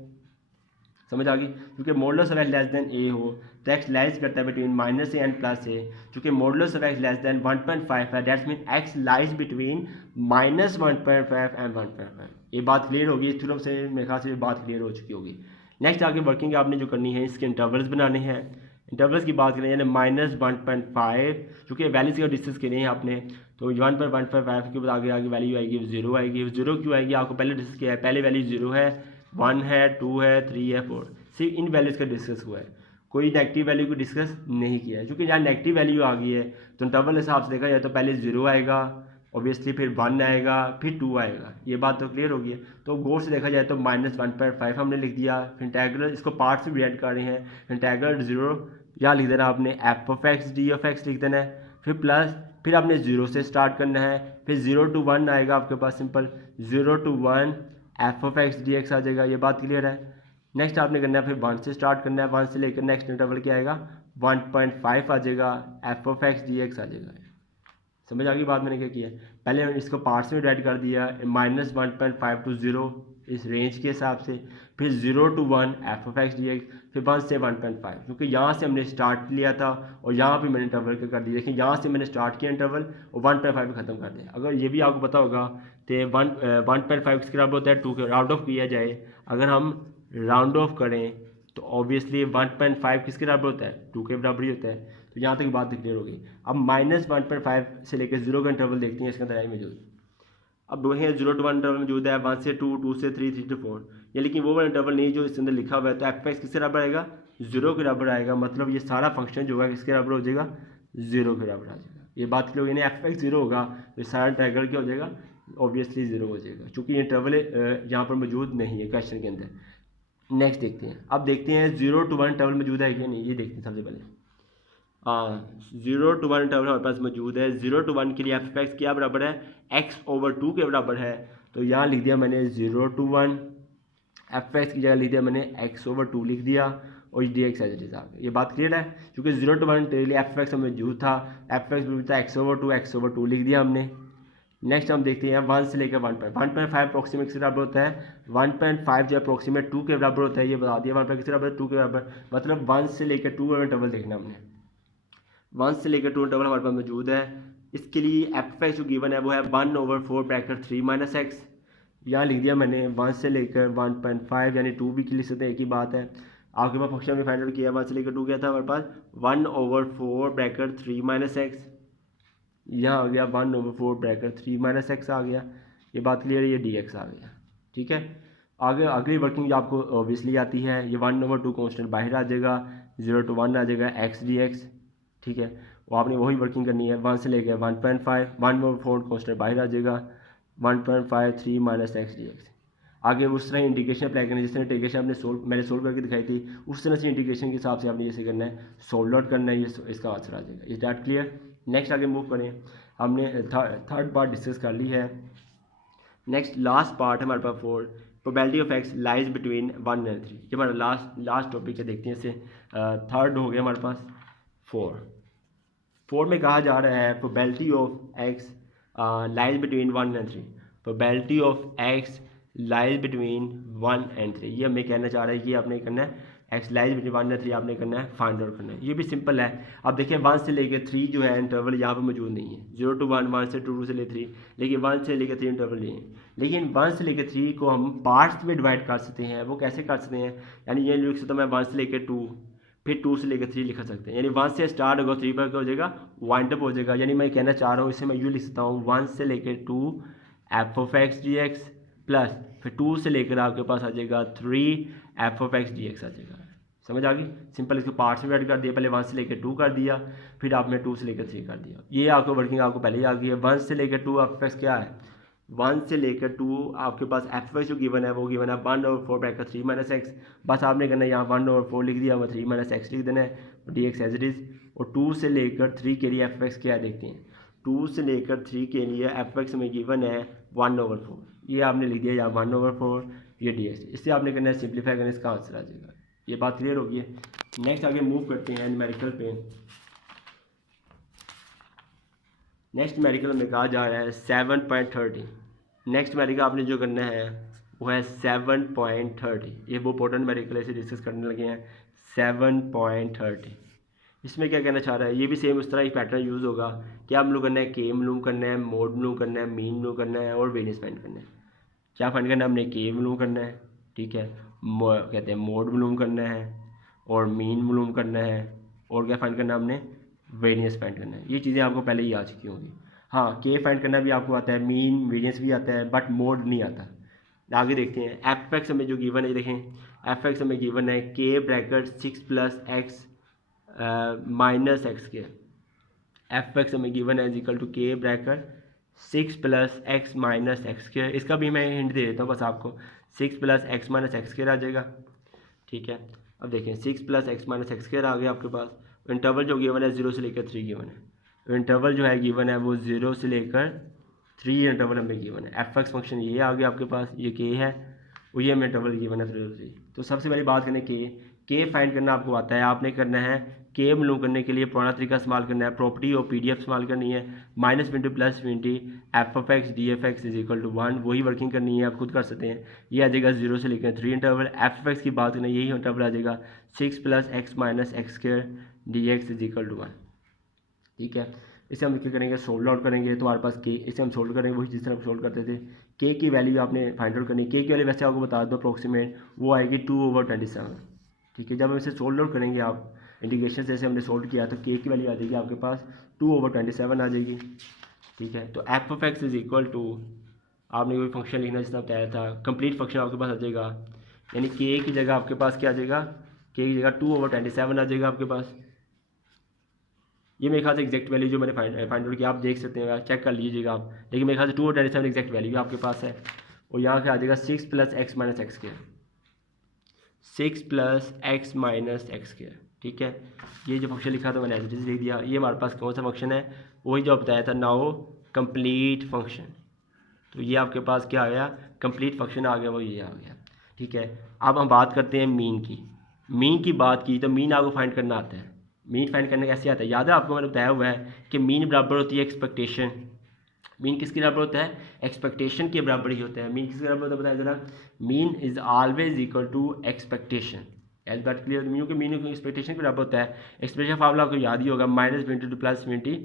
समझ आ गई। क्योंकि modulus of x less than A हो तो एक्स लाइज करता है between minus A and plus A. चूँकि modulus of x less than 1.5 है, that's mean x lies between -1.5 and 1.5। ये बात क्लियर होगी। इस थ्योरम से मेरे ख्याल से बात क्लियर हो चुकी होगी। नेक्स्ट आगे वर्किंग आपने जो करनी है, इसके इंटरवल्स बनाने हैं। इंटरवल्स की बात करें यानी -1.5, चूँकि वैल्यूज का डिस्कस करें हैं आपने, तो 1.155 के बाद आगे आगे वैल्यू आएगी 0 आएगी। 0 क्यों आएगी आपको पहले डिस्कस किया है, पहले वैल्यू 0 है, 1 है, 2 है, 3 है, 4, सिर्फ इन वैल्यूज़ का डिस्कस हुआ है, कोई नेगेटिव वैल्यू को डिस्कस नहीं किया है। क्योंकि यहाँ नेगेटिव वैल्यू आ गई है तो इंटरवल हिसाब से देखा जाए तो पहले 0 आएगा, ऑब्वियसली फिर 1 आएगा, फिर 2 आएगा। ये बात तो क्लियर होगी है। तो गौर से देखा जाए तो -1.5 हमने लिख दिया। फिर इंटीग्रल इसको पार्ट से भी ऐड कर रहे हैं, इंटीग्रल 0 यहाँ लिख देना आपने, F of x D of x लिख देना है, फिर प्लस, फिर आपने 0 से स्टार्ट करना है, फिर 0 to 1 आएगा आपके पास, simple 0 to 1 f of x d x आ जाएगा। ये बात क्लियर है। नेक्स्ट आपने करना है फिर 1 से स्टार्ट करना है, 1 से लेकर नेक्स्ट इंटरवल क्या आएगा 1.5 आ जाएगा, f of x d x आ जाएगा। समझ आ गई बात मैंने क्या किया है। पहले हमने इसको पार्ट्स में डिवाइड कर दिया, -1.5 to 0 इस रेंज के हिसाब से, फिर 0 to 1 f of x d x, फिर 1 से 1.5, क्योंकि यहाँ से हमने स्टार्ट लिया था और यहाँ पे मैंने इंटरवल कर दिया। देखिए यहाँ से मैंने स्टार्ट किया इंटरवल और 1.5 पे ख़त्म कर दिया। अगर ये भी आपको पता होगा तो 1.5 किसके बराबर होता है 2 के, राउंड ऑफ किया जाए अगर हम राउंड ऑफ करें तो ऑब्वियसली 1.5 किसके बराबर होता है 2 के बराबर ही होता है। तो यहाँ तक बात क्लियर हो गई। अब -1.5 से लेकर 0 का इंटरवल देखते हैं, इसके अंदर है मौजूद। अब वही 0 to 1 इंटरवल मौजूद है, 1 से 2, 2 से 3, 3 to 4। ये लेकिन वो वाला इंटरवल नहीं जो इसके अंदर लिखा हुआ है। तो एफ एक्स किसके बराबर आएगा 0 के बराबर आएगा। मतलब ये सारा फंक्शन जो है किसके बराबर हो जाएगा 0 के बराबर आ जाएगा। ये बात क्लियर होगी। एफ एक्स 0 होगा तो सारा इंटीग्रल क्या हो जाएगा ऑब्वियसली 0 हो जाएगा, चूँकि ये इंटरवल यहाँ पर मौजूद नहीं है क्वेश्चन के अंदर। नेक्स्ट देखते हैं। अब देखते हैं 0 to 1 इंटरवल मौजूद है कि नहीं, ये देखते हैं सबसे पहले। 0 to 1 इंटरवल हमारे पास मौजूद है। 0 to 1 के लिए एफ एक्स क्या बराबर है x/2 के बराबर है। तो यहाँ लिख दिया मैंने 0 to 1, एफ एक्स की जगह लिख दिया मैंने x/2 लिख दिया और d x as it is आ गया। ये बात क्लियर है। क्योंकि 0 to 1 के लिए एफ एक्स मौजूद था, एफ एक्स मौजूद था x/2 लिख दिया हमने। नेक्स्ट हम देखते हैं 1 से लेकर 1.5 अप्रोक्सीमेट किसके बराबर होता है 1.5 जो अप्रोक्सीमेट 2 के बराबर होता है। ये बता दिया 1.5 किसके बराबर 2 के बराबर, मतलब 1 से लेकर 2 इंटरवल देखना हमने। 1 से लेकर 2 इंटरवल हमारे पास मौजूद है। इसके लिए एफ एक्स जो गिवन है वो है 1/4 ब्रैकेट 3 - x। यहाँ लिख दिया मैंने 1 से लेकर 1.5 यानी 2 भी लिख सकते हैं, एक ही बात है। आपके पास फंक्शन में फाइंड आउट किया 1 से लेकर 2 क्या था हमारे पास 1/4 ब्रैकेट 3 - x। यहाँ आ गया 1/4 ब्रैकेट 3 - x आ गया। ये बात क्लियर है, ये डी एक्स आ गया। ठीक है, आगे अगली वर्किंग जो आपको ऑब्वियसली आती है, ये 1/2 कॉन्स्टेंट बाहर आ जाएगा, 0 to 1 आ जाएगा x dx। ठीक है, वो आपने वही वर्किंग करनी है। 1 से लेकर 1.5, 1/4 कॉन्स्टेंट बाहर आ जाएगा, 1.5 3 - x dx। आगे उस तरह इंटीग्रेशन अप्लाई करना है जिस तरह इंटीग्रेशन आपने मैंने सोल्व करके दिखाई थी, उस तरह से इंटीग्रेशन के हिसाब से आपने जैसे करना है, सोल्व आउट करना है, ये इसका आंसर आ जाएगा। Is that clear. नेक्स्ट आगे मूव करें। हमने थर्ड पार्ट डिस्कस कर ली है। नेक्स्ट लास्ट पार्ट है हमारे पास 4, probability of x lies between 1 and 3। ये हमारा लास्ट टॉपिक है। देखते हैं इसे। थर्ड हो गया हमारे पास 4 में कहा जा रहा है probability of x lies between 1 and 3। Probability of x lies between 1 and 3, ये हमें कहना चाह रहा है कि आपने करना है एक्स लाइज बिटवीन 1 and 3 आपने करना है फाइंड आउट करना है। ये भी सिंपल है। अब देखिए 1 से लेकर 3 जो है इंटरवल यहाँ पे मौजूद नहीं है, 0 to 1, 1 से 2 से लेकर 3, लेकिन 1 से लेकर 3 इंटरवल नहीं है। लेकिन 1 से लेकर 3 को हम पार्ट्स में डिवाइड कर सकते हैं। वो कैसे कर सकते हैं, यानी ये लिख सकता हूँ मैं 1 से लेकर 2, फिर 2 से लेकर 3 लिख सकते हैं। यानी 1 से स्टार्ट होगा 3 पर क्या हो जाएगा, वाइंड अप हो जाएगा। यानी मैं कहना चाह रहा हूँ, इसे मैं यूँ लिख सकता हूँ 1 से लेकर 2 f of x d x plus फिर 2 से लेकर आपके पास आ जाएगा 3 f of x d x आ जाएगा। समझ आ गई। सिंपल इसको पार्ट्स में ऐड कर दिया, पहले 1 से लेकर 2 कर दिया, फिर आपने 2 से लेकर 3 कर दिया। ये आपको वर्किंग आपको पहले ही आ गई है। 1 से लेकर 2 एफ एक्स क्या है, 1 से लेकर 2 आपके पास एफ एक्स जो गिवन है वो गिवन है 1/4 ब्रैकेट 3 माइनस एक्स। बस आपने करना है यहाँ 1/4 लिख दिया, 3 माइनस एक्स लिख देना है, d x as it is. और 2 से लेकर 3 के लिए एफ एक्स क्या है देखते हैं। 2 से लेकर 3 के लिए एफ एक्स में गिवन है 1/4, ये आपने लिख दिया यहाँ 1/4, ये डी एक्स। इससे आपने करना है सिंप्लीफाई करना, इसका आंसर आ जाएगा। ये बात क्लियर होगी है। नेक्स्ट आगे मूव करते हैं न्यूमेरिकल पे। नेक्स्ट न्यूमेरिकल में कहा जा रहा है 7.30। नेक्स्ट न्यूमेरिकल आपने जो करना है वो है 7.30। ये वो इंपॉर्टेंट न्यूमेरिकल है, इसे डिस्कस करने लगे हैं 7.30। इसमें क्या कहना चाह रहा है, ये भी सेम उस तरह ही पैटर्न यूज़ होगा। क्या हम लोग करना है, के मालूम करना है, मोड मालूम करना है, मीन मालूम करना है और वेरियंस फाइंड करना है। क्या फाइंड करना है हमने, के मालूम करना है, ठीक है, कहते हैं मोड मालूम करना है और मीन मालूम करना है, और क्या फाइंड करना है हमने, वेरियंस फाइंड करना है। ये चीज़ें आपको पहले ही आ चुकी होंगी। हाँ, के फाइंड करना भी आपको आता है, मीन वेरियंस भी आता है, बट मोड नहीं आता। आगे देखते हैं एफ एक्स हमें जो गिवन है, देखें एफ एक्स हमें गिवन है के ब्रैकेट 6 + x माइनस एक्स के। एफ एक्स हमें गिवन है इक्वल टू के ब्रैकेट 6 + x माइनस एक्स के। इसका भी मैं हिंट दे देता हूँ बस आपको, 6 + x माइनस एक्स के आ जाएगा, ठीक है। अब देखें 6 + x माइनस एक्स के आ गया आपके पास। इंटरवल जो गिवन है 0 से लेकर 3 गिवन है। इंटरवल जो है गिवन है वो 0 से लेकर 3 इंटरवल हमें गिवन है। एफ एक्स फंक्शन ये आ गया आपके पास, ये के है, और ये हमें इंटरवल गिवन है 0 से 3। तो सबसे पहले बात करें के फाइंड करना आपको आता है। आपने करना है के मालूम करने के लिए पुराना तरीका इस्तेमाल करना है, प्रॉपर्टी और PDF इस्तेमाल करनी है, -20 + 20 f of x D F x is = 1, वही वर्किंग करनी है, आप खुद कर सकते हैं। ये आ जाएगा 0 से लेकर 3 इंटरवल। एफ ऑफ एक्स की बात करें, यही इंटरवल आ जाएगा 6 + x minus x square D x is = 1, ठीक है। इसे हम क्या करेंगे, सोल्व आउट करेंगे। तो हमारे पास के, इसे हम सोल्व करेंगे वही जिस तरह हम सोल्व करते थे। के की वैल्यू आपने फाइंड आउट करनी है। के की वैल्यू वैसे आपको बता दो अप्रोक्सीमेट, वो आएगी 2/27, ठीक है। जब हम इसे सोल्व आउट करेंगे, आप इंटीग्रेशन जैसे हमने सोल्व किया, तो के की वैल्यू आ जाएगी आपके पास 2/27 आ जाएगी, ठीक है। तो f of x is equal to, आपने कोई फंक्शन लिखना जितना बताया था, कंप्लीट फंक्शन आपके पास आ जाएगा, यानी के की जगह आपके पास क्या आ जाएगा, के की जगह 2/27 आ जाएगा आपके पास। ये मेरे ख्याल से एग्जैक्ट वैल्यू जो मैंने फाइंड आउट किया, आप देख सकते हैं, चेक कर लीजिएगा आप, लेकिन मेरे ख्याल से 2/27 एग्जैक्ट वैल्यू आपके पास है। और यहाँ से आ जाएगा 6 + x minus x square, 6 + x minus x square, ठीक है। ये जो फंक्शन लिखा था मैंने एज इट इज लिख दिया। ये हमारे पास कौन सा फंक्शन है, वही जो बताया था, नाउ कंप्लीट फंक्शन। तो ये आपके पास क्या आ गया, कंप्लीट फंक्शन आ गया, वो ये आ गया, ठीक है। अब हम बात करते हैं मीन की। मीन की बात की तो मीन आपको फाइंड करना आता है। मीन फाइंड करने कैसे आता है, याद है आपको, मैंने बताया हुआ है कि मीन बराबर होती है एक्सपेक्टेशन। मीन किसके बराबर होता है, एक्सपेक्टेशन के बराबर ही होता है। मीन किसके बराबर होता है बताया जरा, mean is always equal to expectation. As बात क्लियर, मीन के मीन एक्सपेक्टेशन के बराबर होता है। एक्सपेक्टेशन फार्मूला आपको याद ही होगा, -20 to +20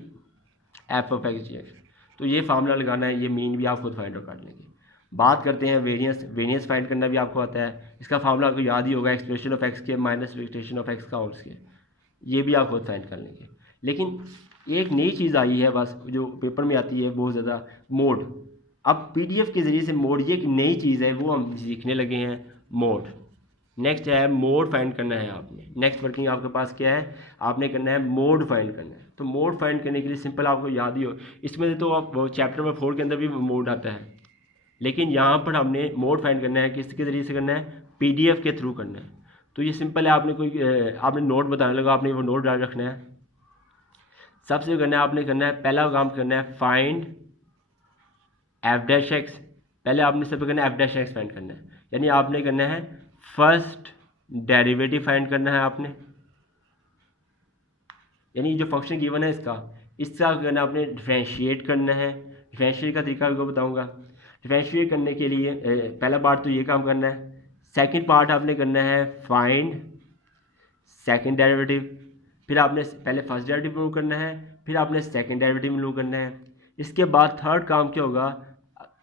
f of x d x. तो ये फार्मूला लगाना है, ये मीन भी आप खुद फाइंड आउट कर लेंगे। बात करते हैं वेरियंस। वेरियंस फाइंड करना भी आपको आता है, इसका फार्मूला आपको याद ही होगा, एक्सप्रेशन ऑफ एक्स के माइनस एक्सपेक्टेशन ऑफ एक्स का होल स्क्वायर। ये भी आप खुद फाइंड कर लेंगे। लेकिन एक नई चीज़ आई है बस, जो पेपर में आती है बहुत ज़्यादा, मोड। अब PDF के ज़रिए से मोड, ये एक नई चीज़ है, वो हम सीखने लगे हैं, मोड। नेक्स्ट है मोड फाइंड करना है आपने। नेक्स्ट वर्किंग आपके पास क्या है, आपने करना है मोड फाइंड करना है। तो मोड फाइंड करने के लिए सिंपल आपको याद ही हो, इसमें तो आप चैप्टर नंबर 4 के अंदर भी मोड आता है, लेकिन यहाँ पर हमने मोड फाइंड करना है किसके ज़रिए से करना है, PDF के थ्रू करना है। तो ये सिंपल है, आपने नोट बताने लगा, आपने वो नोट डाल रखना है। सबसे करना है, आपने करना है, पहला काम करना है फाइंड f'(x). पहले आपने सब करना है f'(x) फाइंड करना है, यानी आपने करना है फर्स्ट डेरिवेटिव फाइंड करना है आपने, यानी जो फंक्शन गिवन है इसका करना आपने डिफरेंशिएट करना है। डिफरेंशिएट का तरीका आपको बताऊंगा। डिफरेंशिएट करने के लिए पहला पार्ट तो ये काम करना है, सेकंड पार्ट आपने करना है फाइंड सेकंड डेरिवेटिव, फिर आपने पहले फर्स्ट डेरिवेटिव प्रूव करना है, फिर आपने सेकंड डेरिवेटिव प्रूव करना है। इसके बाद थर्ड काम क्या होगा,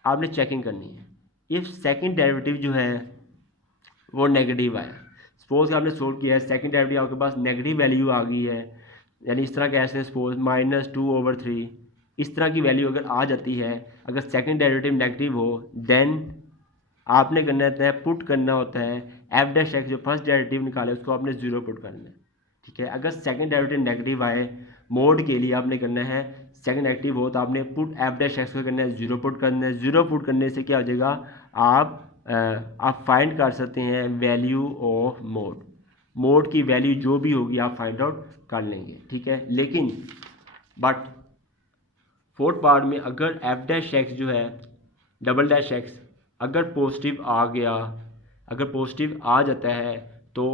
आपने चेकिंग करनी है इफ़ सेकंड डेरिवेटिव जो है वो नेगेटिव आया। सपोज आपने सोल्व किया है, सेकंड डेरिवेटिव आपके पास नेगेटिव वैल्यू आ गई है, यानी इस तरह कैसे सपोज -2/3 इस तरह की वैल्यू अगर आ जाती है, अगर सेकंड डेरिवेटिव नेगेटिव हो देन आपने करना होता है पुट करना होता है एफ डैश एक्स, जो फर्स्ट डेरिवेटिव निकाले उसको आपने 0 पुट करना है, ठीक है। अगर सेकंड डेरिवेटिव नेगेटिव आए मोड के लिए आपने करना है, सेकंड नेगेटिव हो तो आपने पुट एफ डैश एक्स को करना है 0 पुट करना है। 0 पुट करने से क्या हो जाएगा, आप फाइंड कर सकते हैं वैल्यू ऑफ मोड की वैल्यू जो भी होगी आप फाइंड आउट कर लेंगे, ठीक है। लेकिन बट फोर्थ पार्ट में अगर एफ डैश एक्स जो है डबल डैश एक्स अगर पॉजिटिव आ गया, अगर पॉजिटिव आ जाता है तो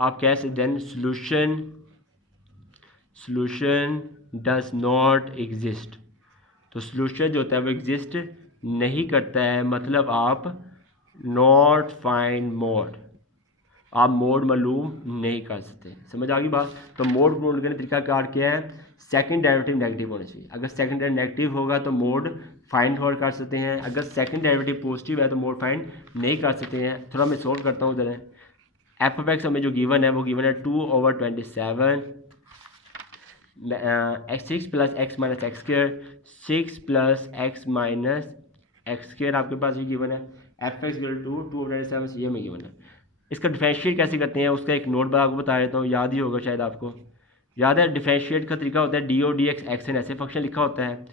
आप कैसे then solution does not exist, तो सॉल्यूशन जो होता है वो एग्जिस्ट नहीं करता है, मतलब आप नॉट फाइंड मोड, आप मोड मालूम नहीं कर सकते। समझ आ गई बात। तो मोड ढूंढने का तरीका कार क्या है, सेकंड डेरिवेटिव नेगेटिव होना चाहिए। अगर सेकंड डेरिवेटिव नेगेटिव होगा तो मोड फाइंड आउट कर सकते हैं, अगर सेकंड डेरिवेटिव पॉजिटिव है तो मोड फाइंड नहीं कर सकते हैं। थोड़ा मैं सोल्व करता हूँ ज़रा। एफ ऑफ एक्स हमें जो गिवन है वो गिवन है 2/27 6 + x - x², 6 + x - x² आपके पास ये गिवन है। एफ एक्स 2/27 से ये हमें गिवन है। इसका डिफरेंशिएट कैसे करते हैं उसका एक नोट आपको बता देता हूँ, याद ही होगा शायद आपको। याद है डिफरेंशिएट का तरीका होता है d o d x x n, ऐसे फंक्शन लिखा होता है।